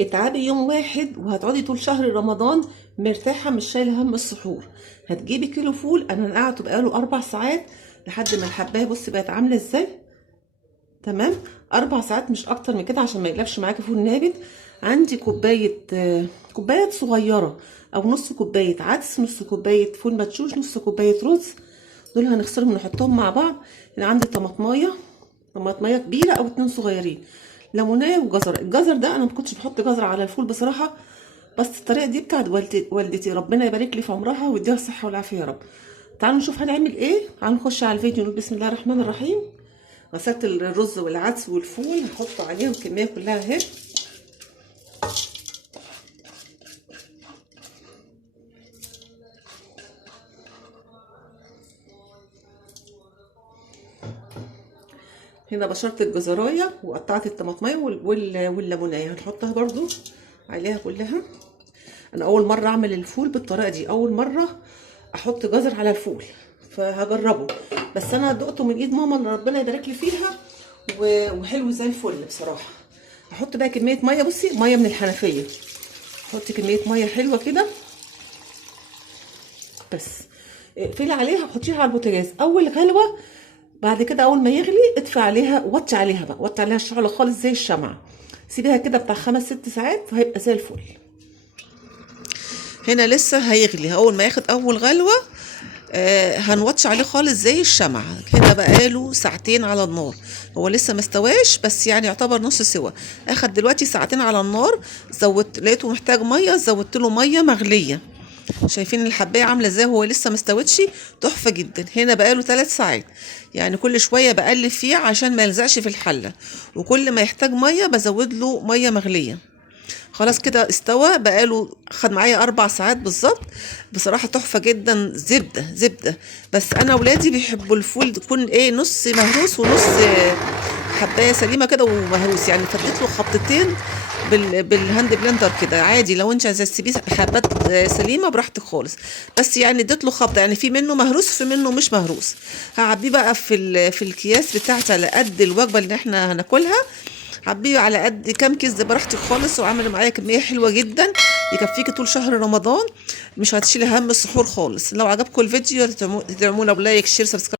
اتعبي يوم واحد وهتقعدي طول شهر رمضان مرتاحة، مش شايلة هم السحور. هتجيبي كيلو فول، انا نقعته بقاله 4 ساعات لحد ما الحباية بصي بقت عاملة ازاي. تمام، 4 ساعات مش اكتر من كده عشان ما يقلبش معاكي فول نابت. عندي كوباية صغيرة او نص كوباية عدس، نص كوباية فول مدشوش، نص كوباية رز. دول هنغسلهم ونحطهم مع بعض. هنا عندي طماطمية كبيرة او 2 صغيرين، ليمونية وجزر. الجزر ده انا ما كنتش بحط جزر على الفول بصراحة، بس الطريقة دي بتاعت والدتي، ربنا يبارك لي في عمرها ويديها الصحة والعافية يا رب. تعالوا نشوف هنعمل ايه. تعالوا نخش على الفيديو، نقول بسم الله الرحمن الرحيم. غسلت الرز والعدس والفول، هحط عليهم الكمية كلها اهي. هنا بشرت الجزرايه وقطعت الطماطميه والليمونيه، هنحطها برضو عليها كلها. انا اول مره اعمل الفول بالطريقه دي، اول مره احط جزر على الفول، فهجربه. بس انا دقته من ايد ماما اللي ربنا يبارك لي فيها، وحلو زي الفل بصراحه. هحط بقى كميه ميه، بصي ميه من الحنفيه، حطي كميه ميه حلوه كده بس. اقفلي عليها وحطيها على البوتاجاز اول غلوه. بعد كده اول ما يغلي اطفي عليها، وطي عليها بقى، وطي عليها الشعله خالص زي الشمعه. سيبيها كده بتاع 5 6 ساعات وهيبقى زي الفل. هنا لسه هيغلي، اول ما ياخد اول غلوه هنوطي عليه خالص زي الشمعة. هنا بقاله ساعتين على النار، هو لسه مستواش بس يعني يعتبر نص سوا. اخد دلوقتي ساعتين على النار. لقيته محتاج ميه، زودت له ميه مغليه. شايفين الحبايه عامله ازاي، هو لسه مستوتش. تحفه جدا. هنا بقاله 3 ساعات، يعني كل شويه بقلب فيه عشان ما يلزقش في الحله، وكل ما يحتاج ميه بزود له ميه مغليه. خلاص كده استوى، بقاله خد معايا 4 ساعات بالظبط. بصراحة تحفة جدا، زبدة زبدة. بس أنا ولادي بيحبوا الفول يكون إيه، نص مهروس ونص حباية سليمة كده ومهروس، يعني فديت له خبطتين بالهاند بلندر كده عادي. لو انت عايزه تسيبيه حبات سليمه براحتك خالص، بس يعني اديت له خبطه، يعني في منه مهروس وفي منه مش مهروس. هعبيه بقى في الكياس بتاعتي على قد الوجبه اللي احنا هناكلها. عبيه على قد كام كيس ده براحتك خالص، وعامله معايا كميه حلوه جدا يكفيكي طول شهر رمضان. مش هتشيلي هم السحور خالص. لو عجبكم الفيديو تدعمونا بلايك شير سبسكرايب.